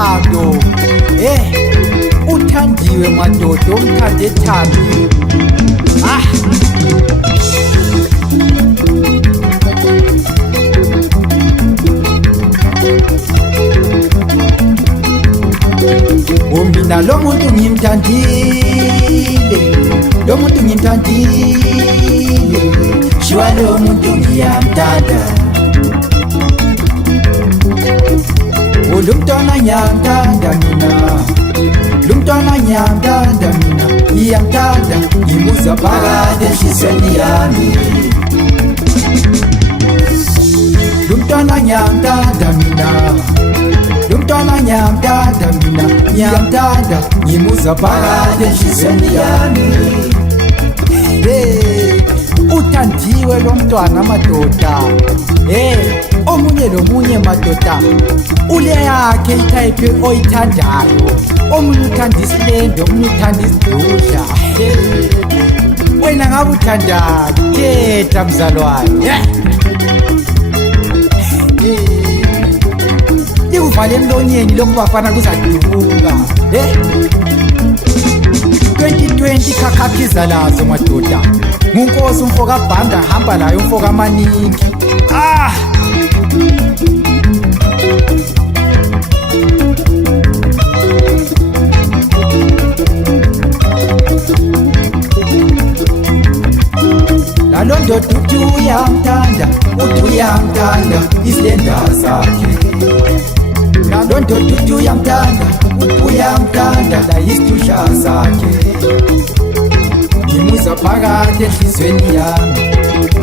uthando uthandiwe madoda umthande ethandi mina lo muntu ngimthandile, lo muntu ngimthandile, shiwa lo muntu ngiyamthanda, lo mntwana ngiyamthanda mina, lo mntwana ngiyamthanda mina, ngiyamthanda ngimuzwa phakathi enhliziyweni yami, lo mntwana ngiyamthanda mina, lo mntwana ngiyamthanda mina, ngiyamthanda ngimuzwa phakathi enhliziyweni yami. Uthandiwe lo mntwana madoda, omunye nomunye madoda ule yakhe itype oyithandayo, omunye uthanda isilende, omunye uthanda isidudla. Wena ngabe uthandani? Thetha mzalwane. Likuvale emlonyeni lokubafana kuzadubuka. 2020 khakhakiza lazo madoda, ngunkosi umfoka bhanda hamba layo umfoka amaningi. Nalo ndoda uthi uyamthanda, uthi uyamthanda isilenda sakhe. Nalo ndoda uthi uyamthanda, uthi uyamthanda la isidudla sakhe. Ngimuzwa phakathi enhliziyweni yami,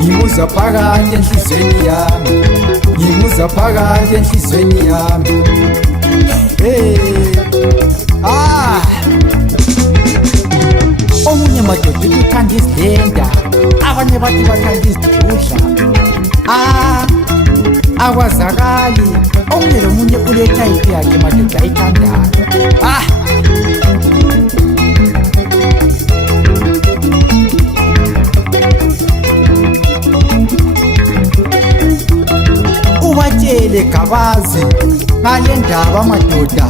ngimuzwa phakathi enhliziyweni yami, ngimuzwa phakathi enhliziyweni yami. Omunye madoda uthi uthanda isilenda, abanye bathi bathanda isidudla. Akwazakali, omunye nomunye ulethayipi yakhe madoda ayithandayo. Ubatshele gabazi ngale ndaba madoda.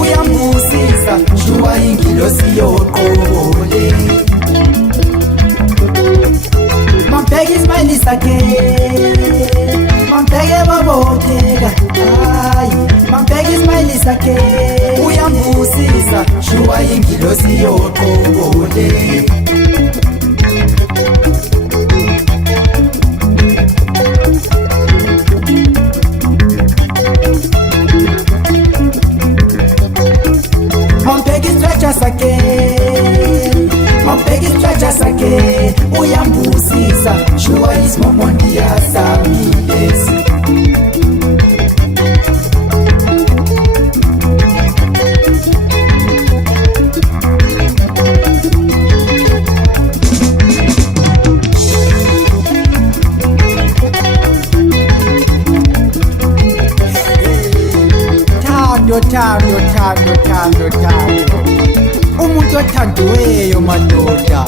Uyambusisa shuwa ingilosi yoqobole, mambheka ismayili sakhe, mambheke baboteka, mambheka ismayili sakhe. Uyambusisa shuwa ingilosi yoqobole. Mambheka isitratsha sakhe, uyambusisa shuwa isimomondi yasami lesi. Thando umuntu othandiweyo madoda.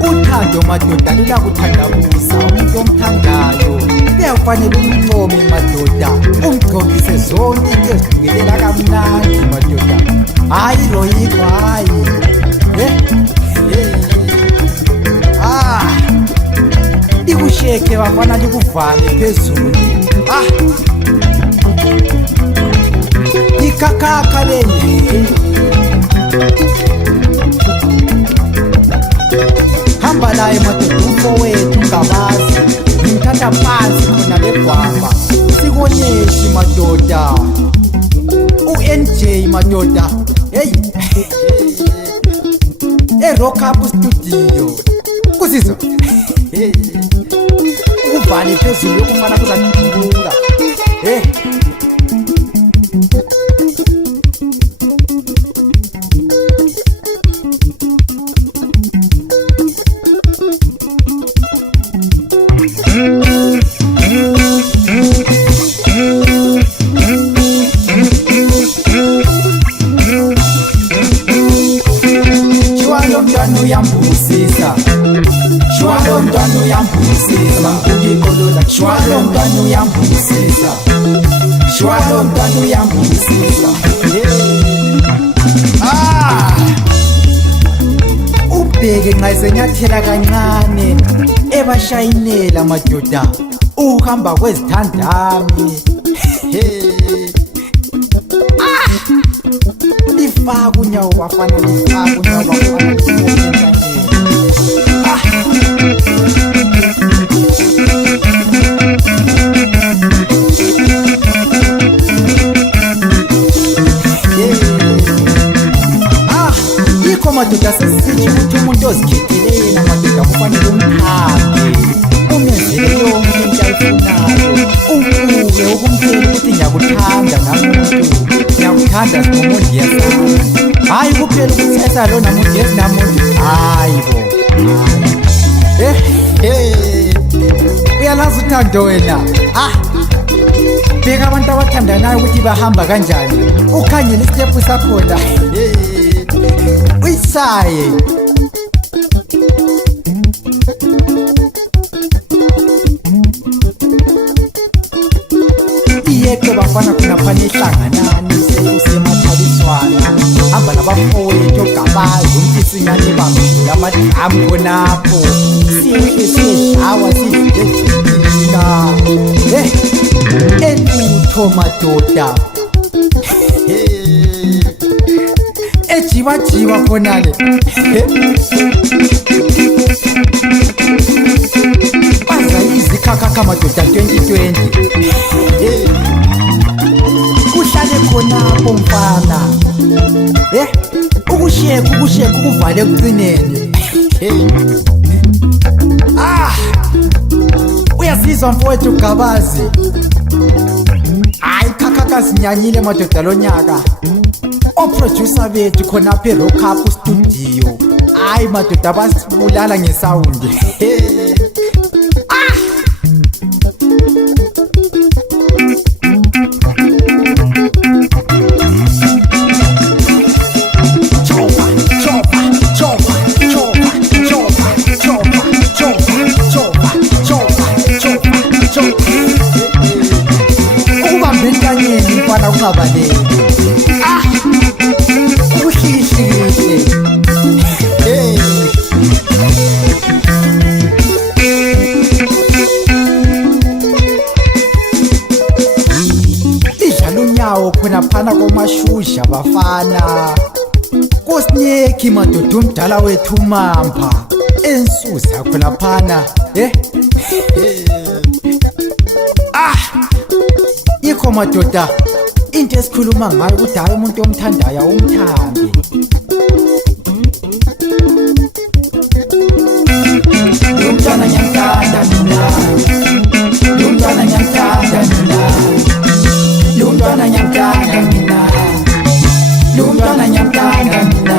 Uthando madoda lula kuthandabuza, umuntu omthandayo kuyafanele umncome madoda, umgcobise zonke into ezilungelela kamnandi madoda. Hayi loyiko, hayi likusheke bafana, likuvale phezulu. Ikakaka leni hamba naye madoda, umfowethu ungabazi, ngimthatha phansi khona legwamba. Sikoneshi madoda, u-NJ madoda, hey Rock Up Studio kusizwa uvale phezulu yokumana kuzadubula uyambusisa shwalo mntwana uyambusisa ngikolola shwalo mntwana uyambusisa shwalo mntwana uyambusisa ubheke nxa senyathela kancane ebashayinela madoda uhamba kwezithandami lifaka unyawo bafana lifaka unyawo bafana yikho madoda sesithi ukuthi umuntu ozikhethele yena madoda kufanele umthande umenzele yonke into ayifunayo umuke ukumtshela ukuthi ngiyakuthanda namuntu ngiyakuthanda sinomondiya sami hayi kuphela ukuthetha lo namondiya sinamuntu hayi bo uyalazi uthando wena bheka abantu abathandanayo ukuthi bahamba kanjani ukhangele isitepu sakhona uyisaye iyeke bafana khonaphana ehlanganani semathaliswana hamba nabafowethu ogabazi umfisinyane bambula amadamu khonapho sihle siyedlawa sidleka entutho madoda ejibajiba khonale bazayizikhakakha madoda 2020 kuhlale khonapho mfana ukusheka ukuvale ekucineni uyazizwa mfowethu ugabazi hayi khakaka sinyanyile madoda lonyaka oproducer bethu khonapha eRock Up Studio hayi madoda basibulala ngesawundi ukubamba entanyeni mfana kungabaleki ukuhlikihle idlala unyawo khonaphana komashusha bafana kosinyekhi madoda umdala wethu umampa ensusa khonaphana yikho madoda into esikhuluma ngayo ukuthi hayi umuntu omthandayo umthande umntwana ngiyathanda mina umntwana ngiyathanda mina umntwana ngiyathanda mina umntwana ngiyathanda mina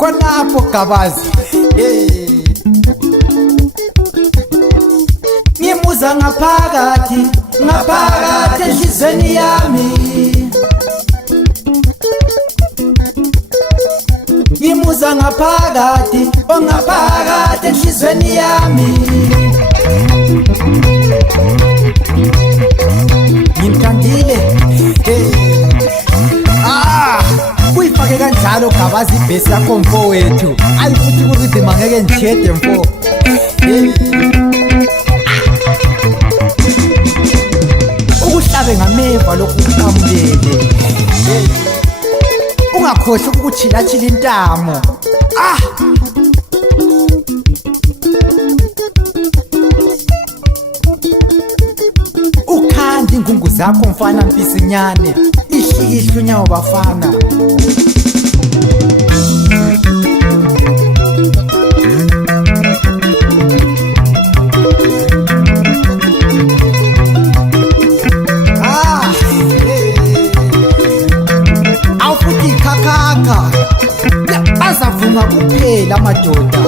khonapho gabazi ngimuza ngaphakathi enhlizweni yami ngimuza ngaphakathi enhlizweni yami ngimthandile kuyifake kanjalo gabazi ibhesi yakho mfowethu ayi futhi kuridima ngeke ngishede mfo ukuhlabe ngameva lokuqhamulele ungakhohlwa ukuchilachila intamo ukhandi ingungu zakho mfana mpisinyane, ihlikihle unyawo bafana. Awufuthi khakaka azavuma kuphela amadoda